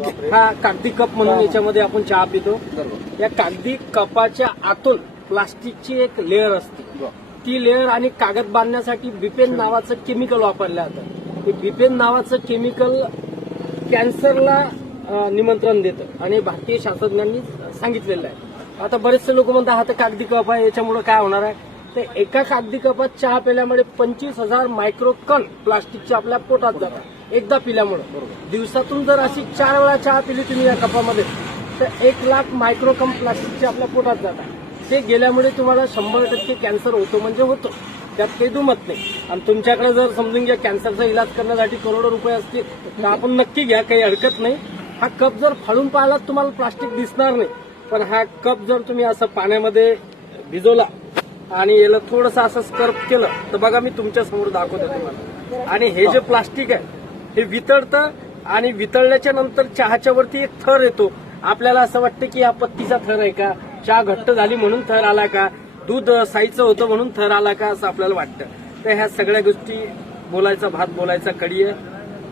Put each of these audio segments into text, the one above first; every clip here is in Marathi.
हा कागदी कप म्हणून याच्यामध्ये आपण चहा पितो. या कागदी कपाच्या आतून प्लास्टिकची एक लेअर असते. ती लेअर आणि कागद बांधण्यासाठी बिपेन नावाचं केमिकल वापरलं जातं. हे बिपेन नावाचं केमिकल कॅन्सरला निमंत्रण देतं आणि भारतीय शास्त्रज्ञांनी सांगितलेलं आहे. आता बरेचसे लोक म्हणतात हा तर कागदी कप आहे, याच्यामुळे काय होणार आहे. तर एका कागदी कपात चहा पिल्यामुळे 25,000 मायक्रोकण प्लास्टिकच्या आपल्या पोटात जातात एकदा पिल्यामुळे. दिवसातून जर अशी 4 वेळा चहा पिली तुम्ही या कपामध्ये तर 1,00,000 मायक्रोकण प्लास्टिकचे आपल्या पोटात जातात. ते गेल्यामुळे तुम्हाला 100% कॅन्सर होतो म्हणजे होतो, त्यात काही दुमत नाही. आणि तुमच्याकडे जर समजून घ्या कॅन्सरचा इलाज करण्यासाठी करोडो रुपये असतील तर आपण नक्की घ्या, काही हरकत नाही. हा कप जर फाडून पाहिलात तुम्हाला प्लास्टिक दिसणार नाही, पण हा कप जर तुम्ही असं पाण्यामध्ये भिजवला आणि याला थोडंसं असं स्कर्प केलं तर बघा मी तुमच्या समोर दाखवतो तुम्हाला. आणि हे जे प्लास्टिक आहे हे वितळतं आणि वितळल्याच्या नंतर चहाच्या वरती एक थर येतो. आपल्याला असं वाटतं की हा पत्तीचा थर आहे का, चहा घट्ट झाली म्हणून थर आला का, दूध साईचं होतं म्हणून थर आला का, असं आपल्याला वाटतं. तर ह्या सगळ्या गोष्टी बोलायचा भात बोलायचा कडी आहे.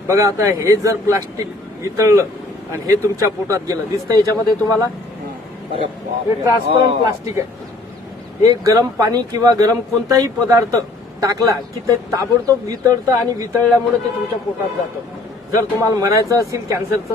बघा आता हे जर प्लास्टिक वितळलं आणि हे तुमच्या पोटात गेलं, दिसतं याच्यामध्ये तुम्हाला हे ट्रान्सपरंट प्लास्टिक आहे. हे गरम पाणी किंवा गरम कोणताही पदार्थ टाकला की ते ताबडतोब वितळतं आणि वितळल्यामुळे ते तुमच्या पोटात जातं. जर तुम्हाला मरायचं असेल कॅन्सरचं